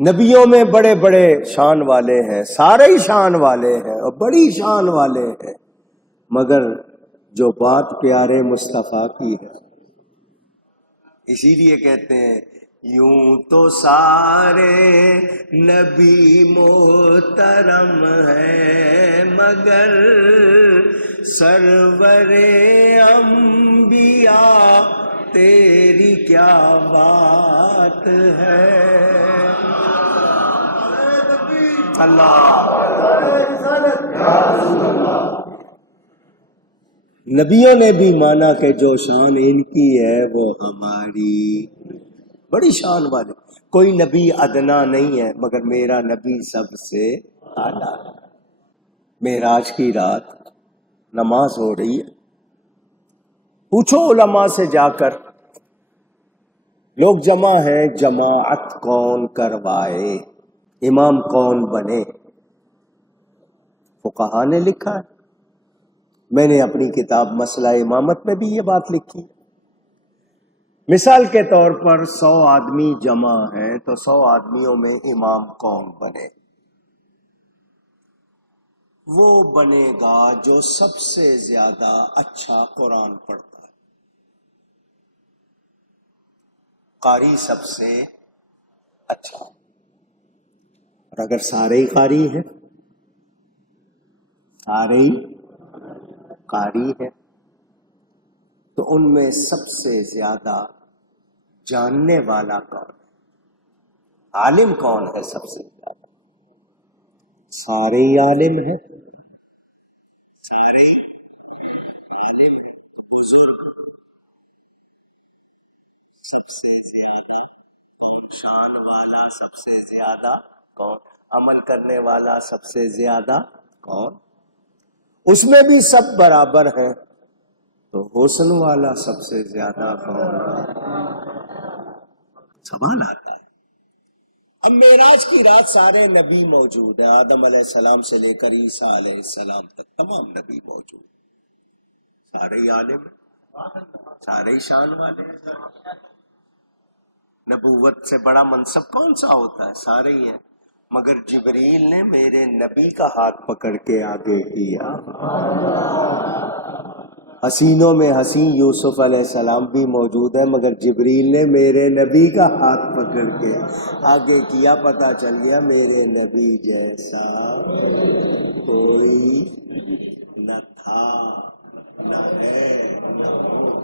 نبیوں میں بڑے بڑے شان والے ہیں، سارے ہی شان والے ہیں اور بڑی شان والے ہیں، مگر جو بات پیارے مصطفیٰ کی ہے، اسی لیے کہتے ہیں یوں تو سارے نبی محترم ہیں، مگر سرور انبیاء تیری کیا بات ہے۔ نبیوں نے بھی مانا کہ جو شان ان کی ہے وہ ہماری، بڑی شان والے، کوئی نبی ادنا نہیں ہے مگر میرا نبی سب سے اعلیٰ ہے۔ معراج کی رات نماز ہو رہی ہے، پوچھو علماء سے جا کر، لوگ جمع ہیں، جماعت کون کروائے، امام کون بنے؟ فقہا نے لکھا ہے، میں نے اپنی کتاب مسئلہ امامت میں بھی یہ بات لکھی۔ مثال کے طور پر 100 آدمی جمع ہیں تو 100 آدمیوں میں امام کون بنے؟ وہ بنے گا جو سب سے زیادہ اچھا قرآن پڑھتا ہے، قاری سب سے اچھا۔ اور اگر سارے ہی قاری ہیں، سارے ہی قاری ہیں، تو ان میں سب سے زیادہ جاننے والا کون ہے؟ عالم کون ہے سب سے زیادہ؟ سارے ہی عالم ہیں، سارے ہی عالم ہیں، بزرگ سب سے زیادہ کون؟ شان والا سب سے زیادہ کون؟ عمل کرنے والا سب سے زیادہ کون؟ اس میں بھی سب برابر ہیں تو حسن والا سب سے زیادہ کون؟ سوال آتا ہے۔ اب معراج کی رات سارے نبی موجود ہیں، آدم علیہ السلام سے لے کر عیسیٰ علیہ السلام تک تمام نبی موجود، سارے ہی عالم ہیں، سارے ہی شان والے ہیں۔ نبوت سے بڑا منصب کون سا ہوتا ہے؟ سارے ہی ہیں، مگر جبریل نے میرے نبی کا ہاتھ پکڑ کے آگے کیا۔ حسینوں میں حسین یوسف علیہ السلام بھی موجود ہے، مگر جبریل نے میرے نبی کا ہاتھ پکڑ کے آگے کیا، پتہ چل گیا میرے نبی جیسا کوئی نہ تھا، نہ ہے، نہ ہو۔